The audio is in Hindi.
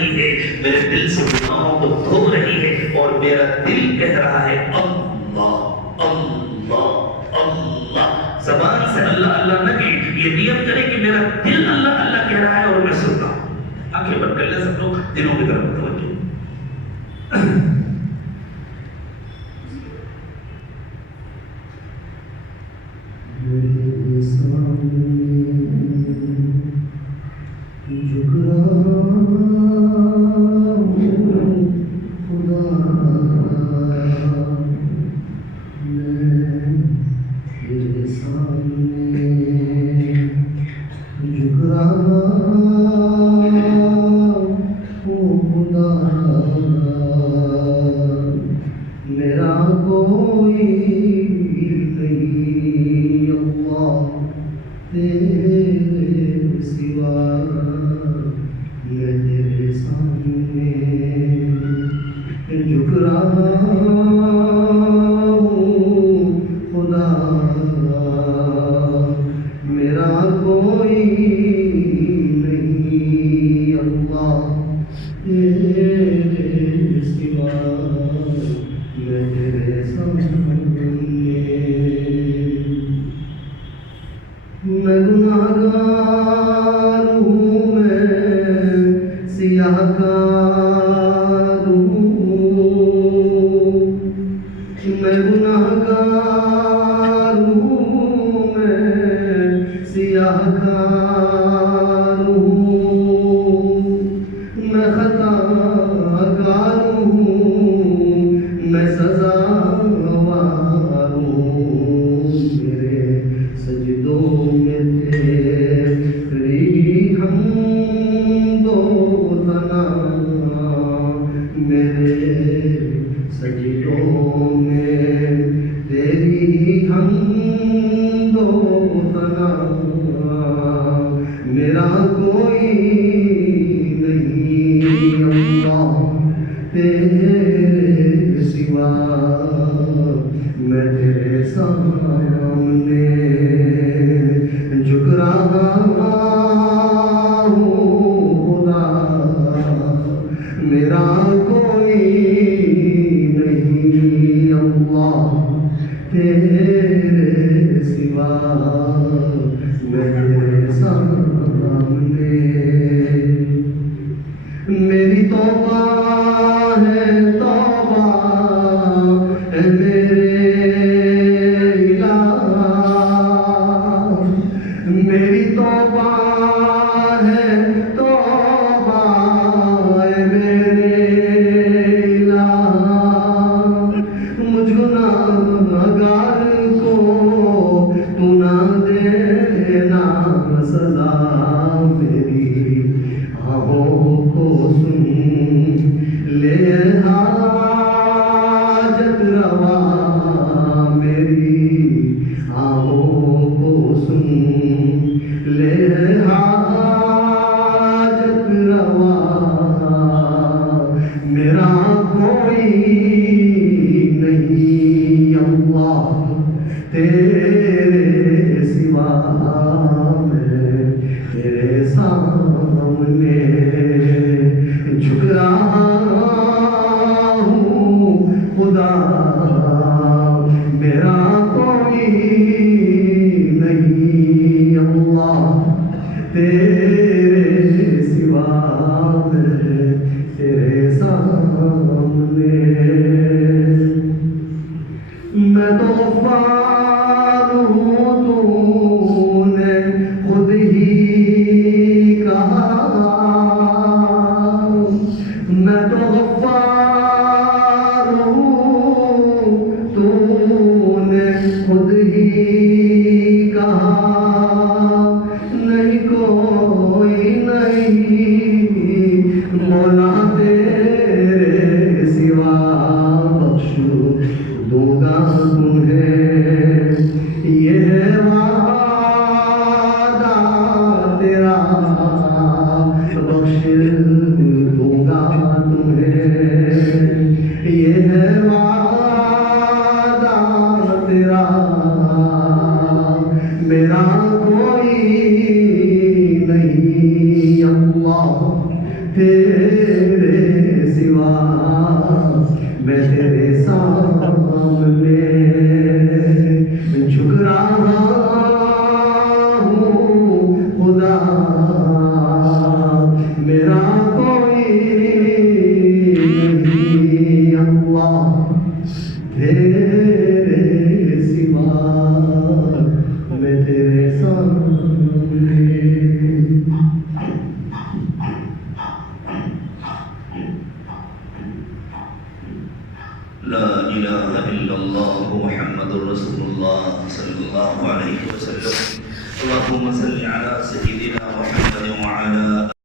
रही है, मेरे दिल से गुनाहों को धो रही है और मेरा दिल कह रहा है अल्लाह अल्लाह अल्लाह। ज़बान से अल्लाह अल्लाह न कहे, ये नियत करे कि मेरा दिल अल्लाह अल्लाह कह रहा है और मैं सुन रहा हूं। आंखें बंद कर ले सब लोग, दिलों की तरफ तवज्जो। तेरे तेरे सिवा मैं तेरे सामने झुक रहा हूँ खुदा, मेरा कोई नहीं अल्लाह तेरे सिवा मैं तेरे सामने। ला इलाहा इल्लल्लाह मुहम्मदुर रसूलुल्लाह सल्लल्लाहु अलैहि वसल्लम। अल्लाहुम्मा सल्लि अला सय्यिदिना मुहम्मद